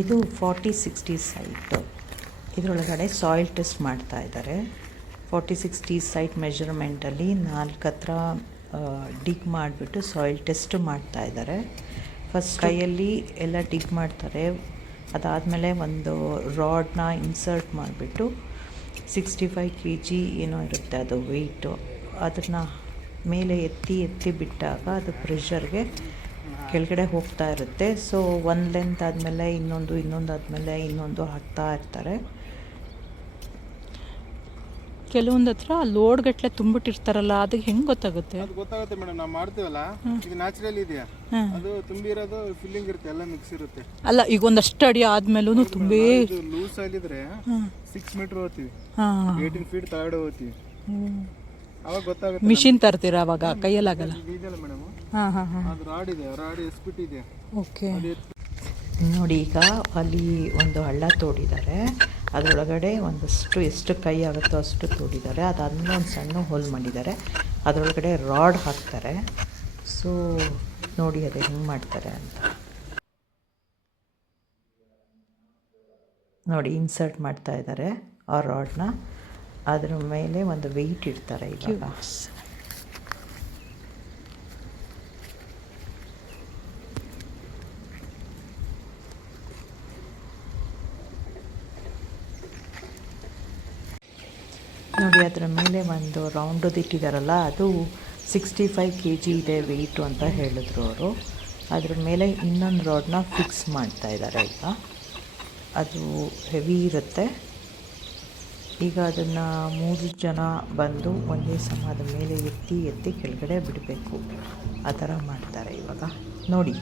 ಇದು 40-60 ಸೈಟು. ಇದರೊಳಗಡೆ soil test ಮಾಡ್ತಾ ಇದ್ದಾರೆ. 40-60 ಸೈಟ್ ಮೆಜರ್ಮೆಂಟಲ್ಲಿ 4 ಹತ್ರ ಡಿಗ್ ಮಾಡಿಬಿಟ್ಟು ಸಾಯಿಲ್ ಟೆಸ್ಟ್ ಮಾಡ್ತಾ ಇದ್ದಾರೆ. ಫಸ್ಟ್ ಕೈಯಲ್ಲಿ ಎಲ್ಲ ಡಿಗ್ ಮಾಡ್ತಾರೆ. ಅದಾದಮೇಲೆ ಒಂದು ರಾಡ್ನ ಇನ್ಸರ್ಟ್ ಮಾಡಿಬಿಟ್ಟು 65 kg ಏನೋ ಇರುತ್ತೆ ಅದು ವೆಯ್ಟು, ಅದನ್ನು ಮೇಲೆ ಎತ್ತಿ ಬಿಟ್ಟಾಗ ಅದು ಪ್ರೆಷರ್ಗೆ ಕೆಳಗಡೆ ಹೋಗ್ತಾ ಇರುತ್ತೆ. ಸೊ ಒಂದು ಲೆಂತ್ ಆದಮೇಲೆ ಇನ್ನೊಂದು ಆದಮೇಲೆ ಇನ್ನೊಂದು ಹಾಕ್ತಾ ಇರ್ತಾರೆ. ಕೆಲವೊಂದು ಹತ್ರ ಲೋಡ್ ಗಟ್ಟಲೆ ತುಂಬಿಟ್ಟಿರ್ತಾರಲ್ಲ, ಅದಕ್ಕೆ ಹೆಂಗೆ ಗೊತ್ತಾಗುತ್ತೆ? ಅದು ಗೊತ್ತಾಗುತ್ತೆ ಮೇಡಮ್, ನಾವು ಮಾಡ್ತೀವಲ್ಲ, ಇದು ನ್ಯಾಚುರಲ್ ಇದೆಯಾ, ಅದು ತುಂಬಿರೋದು ಫಿಲ್ಲಿಂಗ್ ಇರುತ್ತೆ, ಎಲ್ಲ ಮಿಕ್ಸ್ ಇರುತ್ತೆ. ಅಲ್ಲ, ಈಗ ಒಂದಷ್ಟು ಅಡಿ ಆದ್ಮೇಲೂ ತುಂಬೇ ಲೂಸ್ ಆಗಿದ್ರೆ 6 ಮೀಟರ್ ಹೋಗ್ತೀವಿ, 18 ಫೀಟ್ ತಳಗಡೆ ಹೋಗ್ತೀವಿ, ಅವಾಗ ಗೊತ್ತಾಗುತ್ತೆ. ಮಿಷಿನ್ ತರ್ತೀರಾ ಅವಾಗ? ಕೈಯಲ್ಲಾಗಲ್ಲ. ಇದೆಯಲ್ಲ ಮೇಡಮ್, ಅದು ರಾಡ್ ಇದೆ, ರಾಡ್ ಎಸ್ಬಿಟ್ ಇದೆ. ಓಕೆ, ನೋಡಿ ಈಗ ಅಲ್ಲಿ ಒಂದು ಹಳ್ಳ ತೋಡಿದ್ದಾರೆ. ಅದರೊಳಗಡೆ ಎಷ್ಟು ಕೈ ಆಗುತ್ತೋ ಅಷ್ಟು ತೋಡಿದ್ದಾರೆ. ಅದಾದಮೇಲೆ ಒಂದು ಸಣ್ಣ ಹೋಲ್ ಮಾಡಿದ್ದಾರೆ, ಅದರೊಳಗಡೆ ರಾಡ್ ಹಾಕ್ತಾರೆ. ಸೊ ನೋಡಿ ಅದು ಹೆಂಗೆ ಮಾಡ್ತಾರೆ ಅಂತ ನೋಡಿ. ಇನ್ಸರ್ಟ್ ಮಾಡ್ತಾ ಇದ್ದಾರೆ ಆ ರಾಡ್ನ, ಅದ್ರ ಮೇಲೆ ಒಂದು ವೆಯ್ಟ್ ಇಡ್ತಾರೆ. ಇವಾಗ ನೋಡಿ, ಅದರ ಮೇಲೆ ಒಂದು ರೌಂಡದು ಇಟ್ಟಿದ್ದಾರಲ್ಲ, ಅದು 65 kg ಇದೆ ವೆಯ್ಟು ಅಂತ ಹೇಳಿದ್ರು ಅವರು. ಅದ್ರ ಮೇಲೆ ಇನ್ನೊಂದು ರಾಡ್ನ ಫಿಕ್ಸ್ ಮಾಡ್ತಾ ಇದ್ದಾರೆ. ಈಗ ಅದು ಹೆವಿ ಇರುತ್ತೆ. ಈಗ ಅದನ್ನು 3 ಜನ ಬಂದು ಒಂದೇ ಸಮ ಅದ ಮೇಲೆ ಎತ್ತಿ ಕೆಳಗಡೆ ಬಿಡಬೇಕು. ಆ ಥರ ಮಾಡ್ತಾರೆ ಇವಾಗ ನೋಡಿ.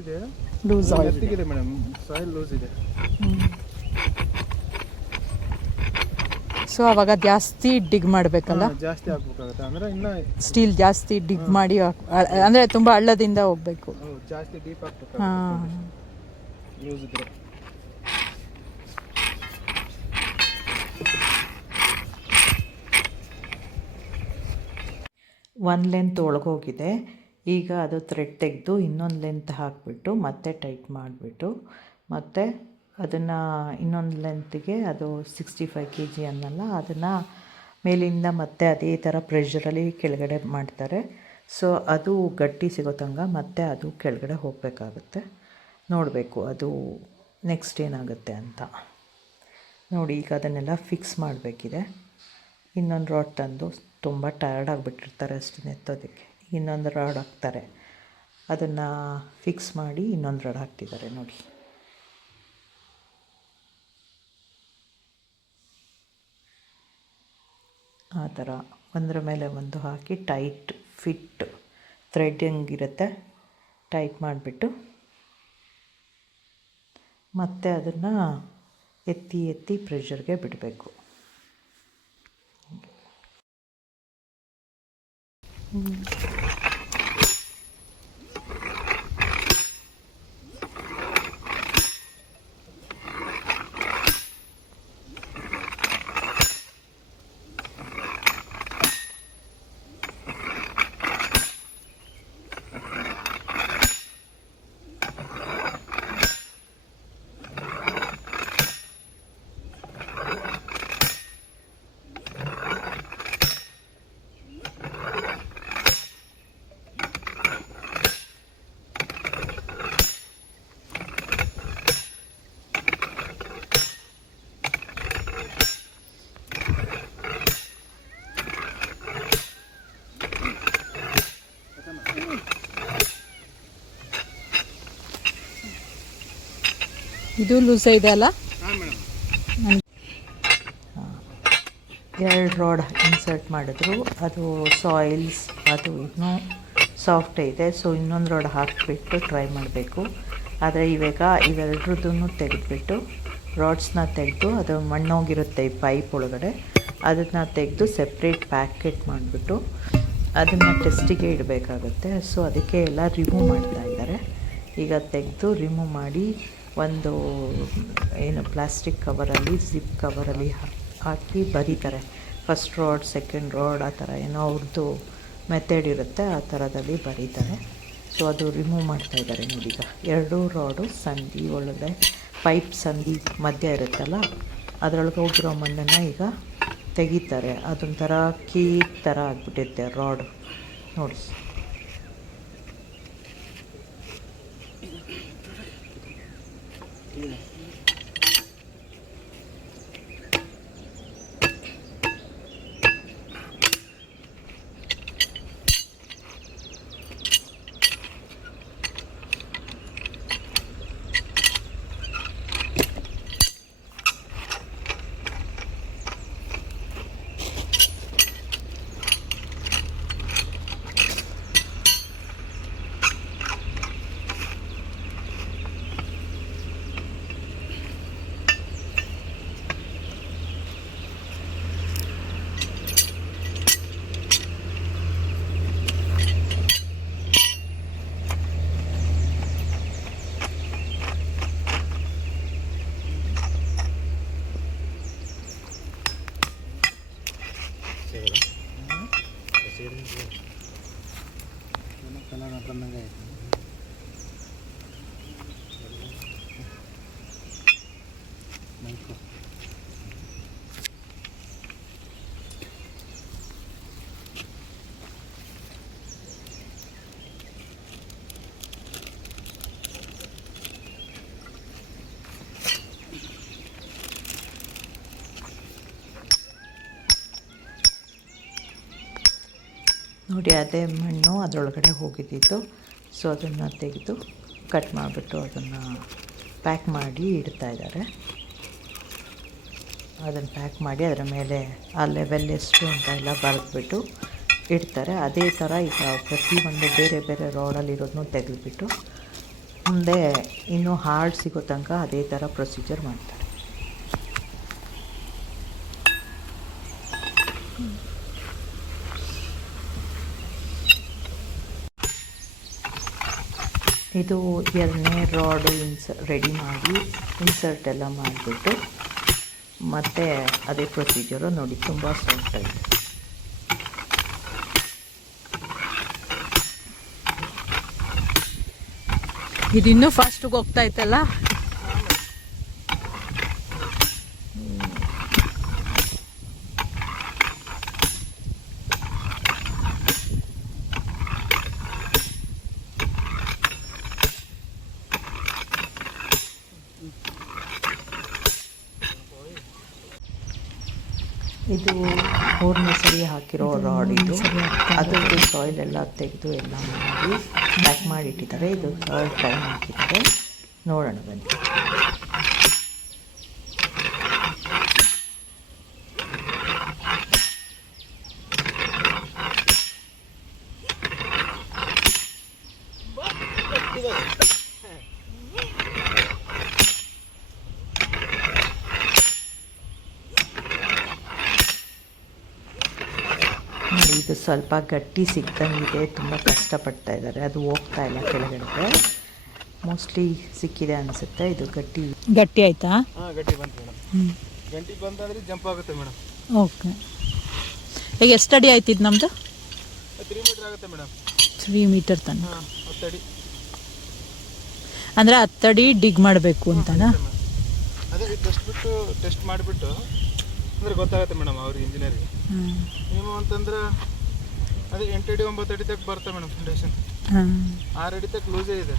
ಇದೆ ಲೂಸ್ ಇದೆ ಮೇಡಮ್, ಸಾಯಿಲ್ ಲೂಸ್ ಇದೆ. ಸೊ ಅವಾಗ ಜಾಸ್ತಿ ಡಿಗ್ ಮಾಡಬೇಕಲ್ಲ, ಜಾಸ್ತಿ ಹಾಕ್ಬೇಕಾಗುತ್ತೆ. ಅಂದ್ರೆ ಇನ್ನ ಸ್ಟೀಲ್ ಜಾಸ್ತಿ ಡಿಗ್ ಮಾಡಿ, ಅಂದರೆ ತುಂಬ ಹಳ್ಳದಿಂದ ಹೋಗಬೇಕು, ಜಾಸ್ತಿ ಡೀಪ್ ಹಾಕ್ಬೇಕು. ಲೂಸ್ ಇದ್ರೆ ಒಂದು ಲೆಂತ್ ಒಳಗೋಗಿದೆ. ಈಗ ಅದು ಥ್ರೆಡ್ ತೆಗೆದು ಇನ್ನೊಂದು ಲೆಂತ್ ಹಾಕಿಬಿಟ್ಟು ಮತ್ತೆ ಟೈಟ್ ಮಾಡಿಬಿಟ್ಟು ಮತ್ತು ಅದನ್ನು ಇನ್ನೊಂದು ಲೆಂತಿಗೆ ಅದು 65 kg ಅನ್ನಲ್ಲ, ಅದನ್ನು ಮೇಲಿಂದ ಮತ್ತೆ ಅದೇ ಥರ ಪ್ರೆಷರಲ್ಲಿ ಕೆಳಗಡೆ ಮಾಡ್ತಾರೆ. ಸೊ ಅದು ಗಟ್ಟಿ ಸಿಗೋ ತನಕ ಮತ್ತೆ ಅದು ಕೆಳಗಡೆ ಹೋಗಬೇಕಾಗುತ್ತೆ. ನೋಡಬೇಕು ಅದು ನೆಕ್ಸ್ಟ್ ಏನಾಗುತ್ತೆ ಅಂತ ನೋಡಿ. ಈಗ ಅದನ್ನೆಲ್ಲ ಫಿಕ್ಸ್ ಮಾಡಬೇಕಿದೆ. ಇನ್ನೊಂದು ರಾಡ್ ತಂದು, ತುಂಬ ಟಯರ್ಡ್ ಆಗಿಬಿಟ್ಟಿರ್ತಾರೆ ಅಷ್ಟು ಎತ್ತೋದಕ್ಕೆ, ಇನ್ನೊಂದು ರಾಡ್ ಹಾಕ್ತಾರೆ. ಅದನ್ನು ಫಿಕ್ಸ್ ಮಾಡಿ ಇನ್ನೊಂದು ರಾಡ್ ಹಾಕ್ತಿದ್ದಾರೆ ನೋಡಿ. ಆ ಥರ ಒಂದರ ಮೇಲೆ ಒಂದು ಹಾಕಿ ಟೈಟ್ ಫಿಟ್ ಥ್ರೆಡ್ ಹೆಂಗಿರುತ್ತೆ ಟೈಟ್ ಮಾಡಿಬಿಟ್ಟು ಮತ್ತೆ ಅದನ್ನು ಎತ್ತಿ ಪ್ರೆಷರ್ಗೆ ಬಿಡಬೇಕು. ಇದು ಲೂಸ್ ಇದೆ ಅಲ್ಲ? ಹಾಂ ಮೇಡಮ್. 2 ರಾಡ್ ಇನ್ಸರ್ಟ್ ಮಾಡಿದ್ರು, ಅದು ಸಾಯಿಲ್ಸ್ ಅದು ಇನ್ನೂ ಸಾಫ್ಟ್ ಇದೆ. ಸೊ ಇನ್ನೊಂದು ರಾಡ್ ಹಾಕಿಬಿಟ್ಟು ಟ್ರೈ ಮಾಡಬೇಕು. ಆದರೆ ಇವಾಗ ಇವೆರಡ್ರದ್ದನ್ನು ತೆಗೆದುಬಿಟ್ಟು ರಾಡ್ಸ್ನ ತೆಗೆದು, ಅದು ಮಣ್ಣೋಗಿರುತ್ತೆ ಈ ಪೈಪ್ ಒಳಗಡೆ, ಅದನ್ನು ತೆಗೆದು ಸೆಪ್ರೇಟ್ ಪ್ಯಾಕೆಟ್ ಮಾಡಿಬಿಟ್ಟು ಅದನ್ನು ಟೆಸ್ಟಿಗೆ ಇಡಬೇಕಾಗುತ್ತೆ. ಸೊ ಅದಕ್ಕೆ ಎಲ್ಲ ರಿಮೂವ್ ಮಾಡ್ತಾ ಇದ್ದಾರೆ. ಈಗ ತೆಗೆದು ರಿಮೂವ್ ಮಾಡಿ ಒಂದು ಏನು ಪ್ಲಾಸ್ಟಿಕ್ ಕವರಲ್ಲಿ, ಜಿಪ್ ಕವರಲ್ಲಿ ಹಾಕಿ ಬರೀತಾರೆ. ಫಸ್ಟ್ ರಾಡ್, ಸೆಕೆಂಡ್ ರಾಡ್, ಆ ಥರ ಏನೋ ಅವ್ರದ್ದು ಮೆಥಡ್ ಇರುತ್ತೆ, ಆ ಥರದಲ್ಲಿ ಬರೀತಾರೆ. ಸೊ ಅದು ರಿಮೂವ್ ಮಾಡ್ತಾಯಿದ್ದಾರೆ ನೋಡಿ. ಈಗ 2 ರಾಡು ಸಂದಿ ಒಳಗೆ ಪೈಪ್ ಸಂದಿ ಮಧ್ಯ ಇರುತ್ತಲ್ಲ, ಅದರೊಳಗೆ ಹೋಗಿರೋ ಮಣ್ಣನ್ನು ಈಗ ತೆಗಿತಾರೆ. ಅದೊಂಥರ ಕೇಕ್ ಥರ ಆಗಿಬಿಟ್ಟಿರುತ್ತೆ ರಾಡ್ ನೋಡಿ. ನೋಡಿ, ಅದೇ ಮಣ್ಣು ಅದರೊಳಗಡೆ ಹೋಗಿದ್ದಿತ್ತು. ಸೊ ಅದನ್ನು ತೆಗೆದು ಕಟ್ ಮಾಡಿಬಿಟ್ಟು ಅದನ್ನು ಪ್ಯಾಕ್ ಮಾಡಿ ಇಡ್ತಾಯಿದ್ದಾರೆ. ಅದನ್ನು ಪ್ಯಾಕ್ ಮಾಡಿ ಅದರ ಮೇಲೆ ಆ ಲೆವೆಲ್ ಎಷ್ಟು ಅಂತ ಎಲ್ಲ ಬರೆದ್ಬಿಟ್ಟು ಇಡ್ತಾರೆ. ಅದೇ ಥರ ಈಗ ಪ್ರತಿಯೊಂದು ಬೇರೆ ಬೇರೆ ರೋಡಲ್ಲಿರೋದನ್ನು ತೆಗೆದುಬಿಟ್ಟು ಮುಂದೆ ಇನ್ನೂ ಹಾರ್ಡ್ ಸಿಗೋ ತನಕ ಅದೇ ಥರ ಪ್ರೊಸೀಜರ್ ಮಾಡ್ತಾರೆ. ಇದು 2ನೇ ರಾಡು ರೆಡಿ ಮಾಡಿ ಇನ್ಸರ್ಟ್ ಎಲ್ಲ ಮಾಡಿಬಿಟ್ಟು ಮತ್ತು ಅದೇ ಪ್ರೊಸೀಜರು ನೋಡಿ, ತುಂಬ ಸಾಫ್ಟ್ ಆಗಿದೆ. ಇದು ಇನ್ನೂ ಫಾಸ್ಟಿಗೆ ಹೋಗ್ತಾ ಇತ್ತಲ್ಲ. ಇದು 3ನೇ ಸರಿ ಹಾಕಿರೋ ರಾಡ್ ಇದು. ಅದರದ್ದು ಸಾಯಿಲ್ ಎಲ್ಲ ತೆಗೆದು ಎಲ್ಲ ಮಾಡಿ ಪ್ಯಾಕ್ ಮಾಡಿಟ್ಟಿದ್ದಾರೆ. ಇದು 3rd ಟೈಮ್ ಹಾಕಿದ್ದಾರೆ. ನೋಡೋಣ ಬನ್ನಿ. ನೋಡಿ, ಇದು ಸ್ವಲ್ಪ ಗಟ್ಟಿ ಸಿಕ್ಕಂಗಿದೆ. ತುಂಬ ಕಷ್ಟಪಡ್ತಾ ಇದ್ದಾರೆ, ಅದು ಹೋಗ್ತಾ ಇಲ್ಲ ಕೆಳಗಡೆ. ಮೋಸ್ಟ್ಲಿ ಸಿಕ್ಕಿದೆ ಅನಿಸುತ್ತೆ. ಇದು ಗಟ್ಟಿ ಆಯ್ತಾ? ಹಾಂ, ಗಟ್ಟಿ ಬಂತು ಮೇಡಮ್. ಗಂಟಿ ಬಂದಾದ್ರೆ ಜಂಪ್ ಆಗುತ್ತೆ ಮೇಡಮ್. ಓಕೆ. ಈಗ ಎಷ್ಟು ಅಡಿ ಆಯ್ತು ಇದು ನಮ್ಮದು? 3 ಮೀಟರ್ ಆಗುತ್ತೆ ಮೇಡಮ್. 3 ಮೀಟರ್ ತನಕ. ಹಾಂ, 10 ಅಡಿ. ಅಂದರೆ 10 ಅಡಿ ಡಿಗ್ ಮಾಡಬೇಕು ಅಂತನಾ? ಅದೇ ಟೆಸ್ಟ್ ಮಾಡಿಬಿಟ್ಟು ಅಂದರೆ ಗೊತ್ತಾಗುತ್ತೆ ಮೇಡಮ್ ಅವ್ರಿಗೆ, ಇಂಜಿನಿಯರ್ಗೆ. ಮಿನಿಮಮ್ ಅಂತಂದ್ರೆ ಅದೇ 8 ಅಡಿ 9 ಅಡಿ ತಕ್ಕ ಬರುತ್ತೆ ಮೇಡಮ್ ಫೌಂಡೇಶನ್. 6 ಅಡಿ ತಕ್ಕ ಲೂಸೇ ಇದೆ.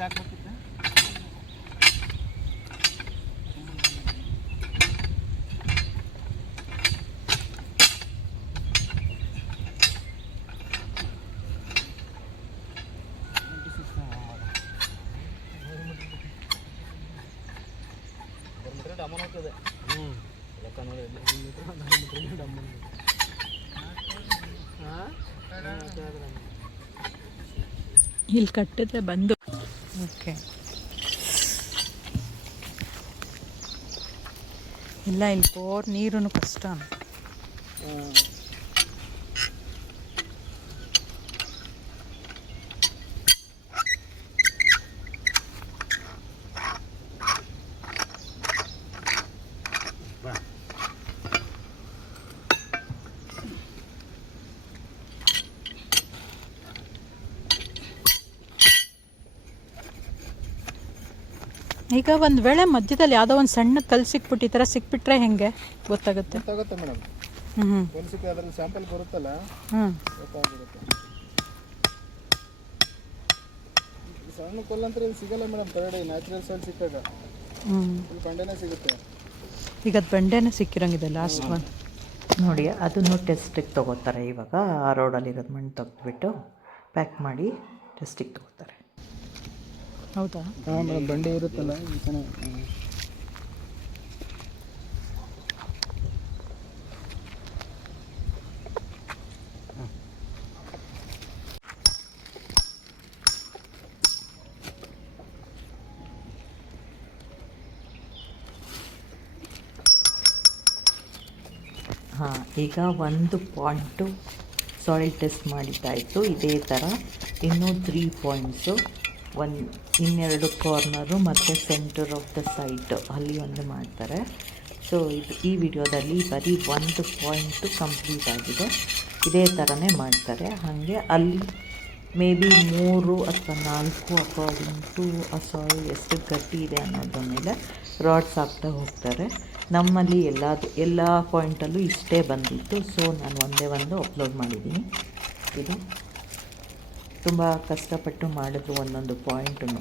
ನೀರು ಹಾಕ್ಬೇಕಿತ್ತು. ಡಮ್ಮನ್ ಹೋಗ್ತದೆ. ಲೆಕ್ಕ ನೋಡಿ ಡಮ್ಮನ್. ಇಲ್ಲಿ ಕಟ್ಟಿದ್ರೆ ಬಂದು. ಓಕೆ. ಇಲ್ಲ ಇಲ್ಲಿ ಬೋರ್ ನೀರು ಕಷ್ಟ. ಈಗ ಒಂದು ವೇಳೆ ಮಧ್ಯದಲ್ಲಿ ಯಾವುದೋ ಒಂದು ಸಣ್ಣ ಕಲ್ಲು ಸಿಕ್ಬಿಟ್ಟು ಈ ಥರ ಸಿಕ್ಬಿಟ್ರೆ ಹೆಂಗೆ ಗೊತ್ತಾಗುತ್ತೆ? ಗೊತ್ತಾಗುತ್ತೆ ಮೇಡಮ್. ಹ್ಞೂ ಕಲ್ಸಿಕ್ಕೆ ಅದ್ರಲ್ಲಿ ಸ್ಯಾಂಪಲ್ ಬರುತ್ತಲ್ಲ, ಹ್ಞೂ ಗೊತ್ತಾಗ್ಬಿಡುತ್ತೆ. ಸಣ್ಣ ಕಲ್ಲಂದ್ರೆ ಇಲ್ಲಿ ಸಿಗಲ್ಲ ಮೇಡಮ್. ತರಡಿ ನ್ಯಾಚುರಲ್ ಸೈಡ್ ಸಿಕ್ಕಾಗ ಇಲ್ಲಿ ಬಂಡೆನೇ ಸಿಗುತ್ತೆ. ಈಗ ಅದು ಬಂಡೆನೇ ಸಿಕ್ಕಿರಂಗಿದೆ ಲಾಸ್ಟ್ ಒನ್ ನೋಡಿ. ಅದನ್ನು ಟೆಸ್ಟಿಗೆ ತೊಗೋತಾರೆ. ಇವಾಗ ಆ ರೋಡಲ್ಲಿರೋದು ಮಣ್ಣು ತೆಗೆದ್ಬಿಟ್ಟು ಪ್ಯಾಕ್ ಮಾಡಿ ಟೆಸ್ಟಿಗೆ ತೊಗೋತಾರೆ. ಹೌದಾ? ಹಾಂ ಮೇಡಮ್, ಬಂಡೆ ಇರುತ್ತಲ್ಲ ಈ ಚೆನ್ನಾಗಿ. ಹಾಂ, ಈಗ ಒಂದು ಪಾಯಿಂಟು ಸಾಯಿಲ್ ಟೆಸ್ಟ್ ಮಾಡಿದ್ದಾಯಿತು. ಇದೇ ಥರ ಇನ್ನೂ 3 ಪಾಯಿಂಟ್ಸು, ಇನ್ನೆರಡು ಕಾರ್ನರು ಮತ್ತು ಸೆಂಟರ್ ಆಫ್ ದ ಸೈಟ್ ಅಲ್ಲಿ ಒಂದು ಮಾಡ್ತಾರೆ. ಸೊ ಈ ವಿಡಿಯೋದಲ್ಲಿ ಬರೀ 1 ಪಾಯಿಂಟು ಕಂಪ್ಲೀಟ್ ಆಗಿದೆ. ಇದೇ ಥರನೇ ಮಾಡ್ತಾರೆ. ಹಾಗೆ ಅಲ್ಲಿ ಮೇ ಬಿ 3 ಅಥವಾ 4 ಅಕಾರ್ಡಿಂಗ್ ಟು ಆ ಸಾಯಿಲ್ ಎಷ್ಟು ಗಟ್ಟಿ ಇದೆ ಅನ್ನೋದ್ರ ಮೇಲೆ ರಾಡ್ಸ್ ಹಾಕ್ತಾ ಹೋಗ್ತಾರೆ. ನಮ್ಮಲ್ಲಿ ಎಲ್ಲ ಪಾಯಿಂಟಲ್ಲೂ ಇಷ್ಟೇ ಬಂದಿತ್ತು. ಸೊ ನಾನು ಒಂದೇ ಒಂದು ಅಪ್ಲೋಡ್ ಮಾಡಿದ್ದೀನಿ. ಇದು ತುಂಬ ಕಷ್ಟಪಟ್ಟು ಮಾಡಿದ್ರು ಒಂದೊಂದು ಪಾಯಿಂಟನ್ನು.